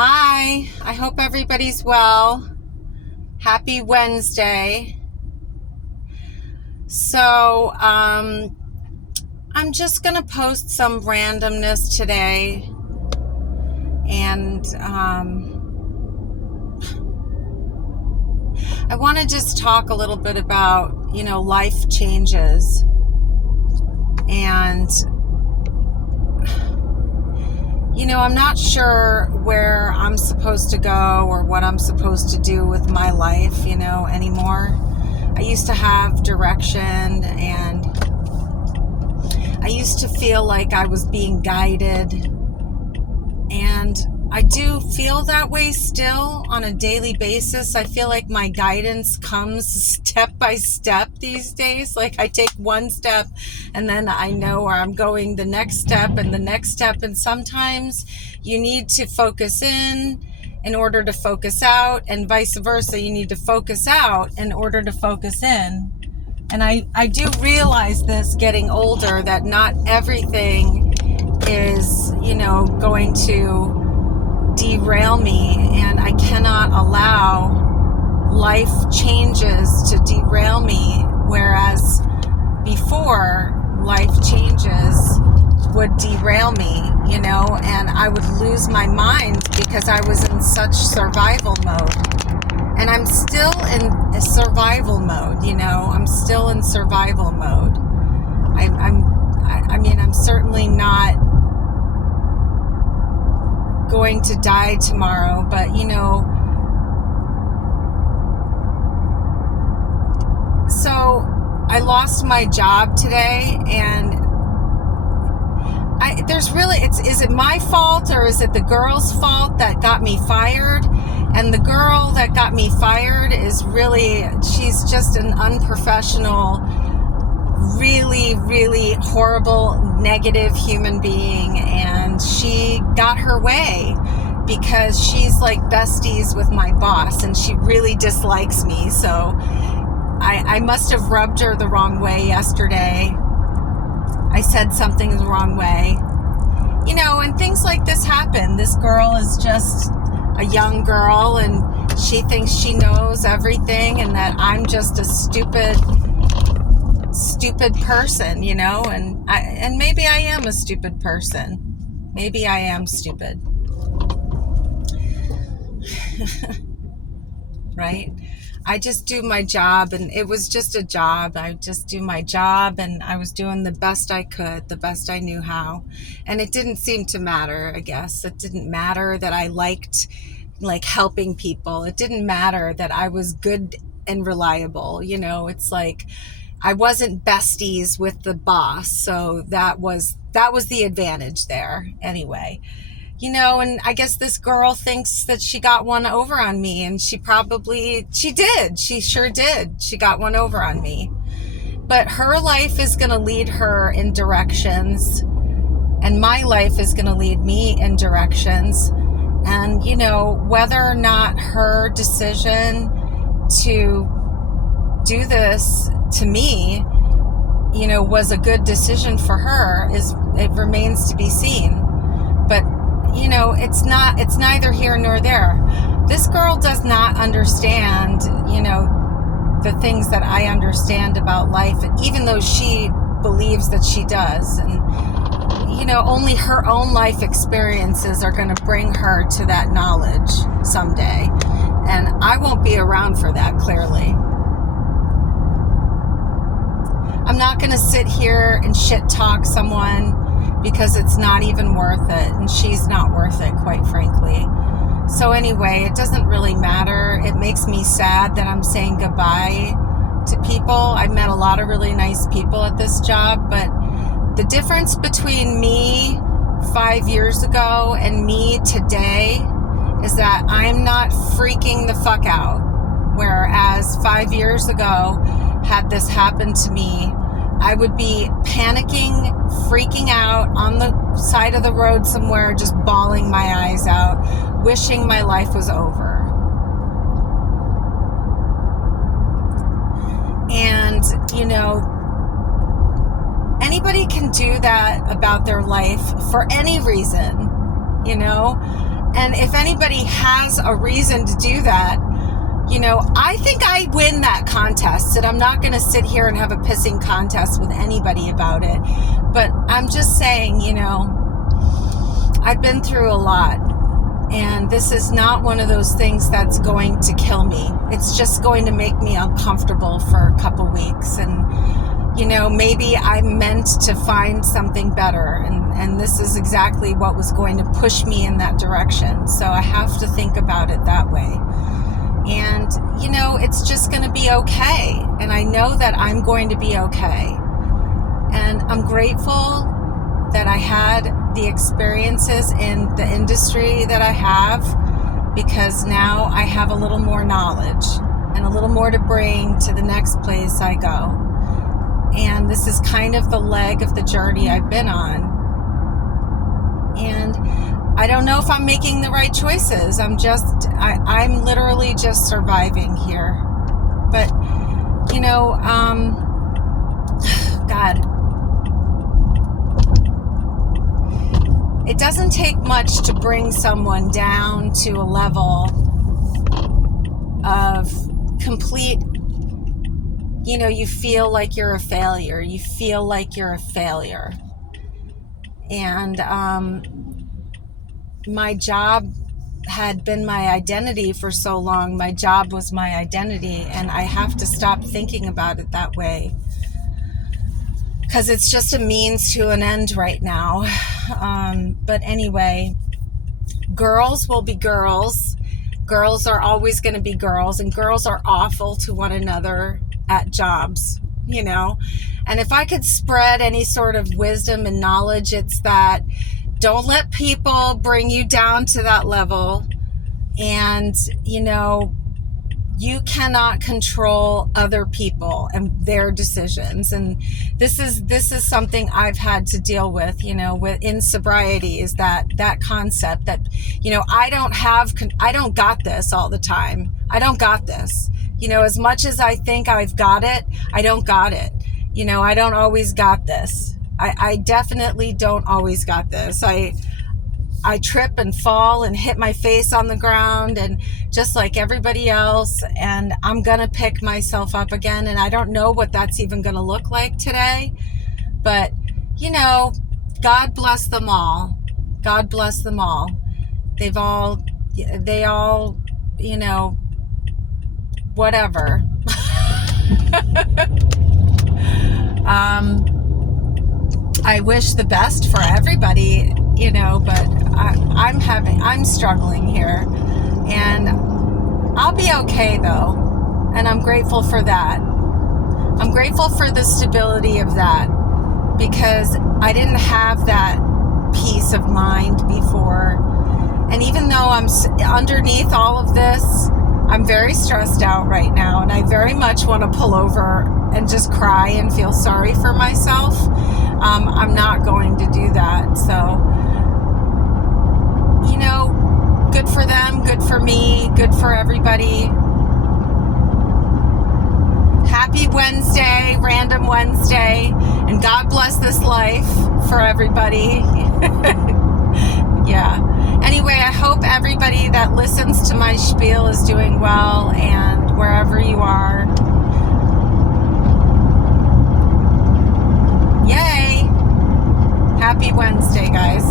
Hi, I hope everybody's well. Happy Wednesday. So, I'm just going to post some randomness today. And I want to just talk a little bit about, life changes. And, I'm not sure where I'm supposed to go or what I'm supposed to do with my life, anymore. I used to have direction, and I used to feel like I was being guided, and I do feel that way still on a daily basis. I feel like my guidance comes step by step these days. Like I take one step and then I know where I'm going the next step and the next step. And sometimes you need to focus in order to focus out, and vice versa. You need to focus out in order to focus in. And I do realize this getting older, that not everything is, going to derail me, and I cannot allow life changes to derail me, whereas before, life changes would derail me, and I would lose my mind because I was in such survival mode. And I'm still in a survival mode, I'm still in survival mode. I'm certainly not going to die tomorrow, but so I lost my job today, and is it my fault or is it the girl's fault that got me fired? And the girl that got me fired she's just an unprofessional, really, really horrible, negative human being. And she got her way because she's like besties with my boss, and she really dislikes me. So I must have rubbed her the wrong way yesterday. I said something the wrong way. And things like this happen. This girl is just a young girl, and she thinks she knows everything, and that I'm just a stupid person, and maybe I am a stupid person. Maybe I am stupid. Right? I just do my job, and it was just a job. I just do my job, and I was doing the best I could, the best I knew how. And it didn't seem to matter, I guess. It didn't matter that I liked helping people. It didn't matter that I was good and reliable. It's like I wasn't besties with the boss. So that was the advantage there anyway. And I guess this girl thinks that she got one over on me, and she did. She sure did. She got one over on me. But her life is going to lead her in directions, and my life is going to lead me in directions. And, whether or not her decision to do this to me, was a good decision for her, it remains to be seen. But it's neither here nor there. This girl does not understand, the things that I understand about life, even though she believes that she does. And, only her own life experiences are going to bring her to that knowledge someday. And I won't be around for that, clearly. I'm not going to sit here and shit talk someone because it's not even worth it, and she's not worth it, quite frankly. So anyway, it doesn't really matter. It makes me sad that I'm saying goodbye to people. I've met a lot of really nice people at this job, but the difference between me 5 years ago and me today is that I'm not freaking the fuck out. Whereas 5 years ago, had this happened to me, I would be panicking, freaking out on the side of the road somewhere, just bawling my eyes out, wishing my life was over. And, anybody can do that about their life for any reason, And if anybody has a reason to do that, you know, I think I win that contest, and I'm not going to sit here and have a pissing contest with anybody about it. But I'm just saying, you know, I've been through a lot, and this is not one of those things that's going to kill me. It's just going to make me uncomfortable for a couple weeks. And, you know, maybe I'm meant to find something better, and this is exactly what was going to push me in that direction. So I have to think about it that way. And, you know, it's just going to be okay. And I know that I'm going to be okay. And I'm grateful that I had the experiences in the industry that I have, because now I have a little more knowledge and a little more to bring to the next place I go. And this is kind of the leg of the journey I've been on. And I don't know if I'm making the right choices. I'm literally just surviving here. But, you know, God, it doesn't take much to bring someone down to a level of complete, you know, you feel like you're a failure. You feel like you're a failure. And, my job had been my identity for so long. My job was my identity, and I have to stop thinking about it that way, because it's just a means to an end right now. But anyway, girls will be girls. Girls are always going to be girls, and girls are awful to one another at jobs, you know. And if I could spread any sort of wisdom and knowledge, it's that don't let people bring you down to that level. And, you know, you cannot control other people and their decisions. And this is something I've had to deal with, you know, in sobriety, is that concept that, you know, I don't got this all the time. I don't got this. You know, as much as I think I've got it, I don't got it. You know, I don't always got this. I definitely don't always got this. I trip and fall and hit my face on the ground, and just like everybody else, and I'm going to pick myself up again. And I don't know what that's even going to look like today, but, you know, God bless them all. God bless them all. They all, you know, whatever. I wish the best for everybody, you know, but I'm struggling here, and I'll be okay though. And I'm grateful for that. I'm grateful for the stability of that, because I didn't have that peace of mind before. And even though I'm underneath all of this, I'm very stressed out right now, and I very much want to pull over and just cry and feel sorry for myself. I'm not going to do that. So, you know, good for them, good for me, good for everybody. Happy Wednesday, Random Wednesday, and God bless this life for everybody. Yeah. Anyway, I hope everybody that listens to my spiel is doing well, and wherever you are. Yay! Happy Wednesday, guys.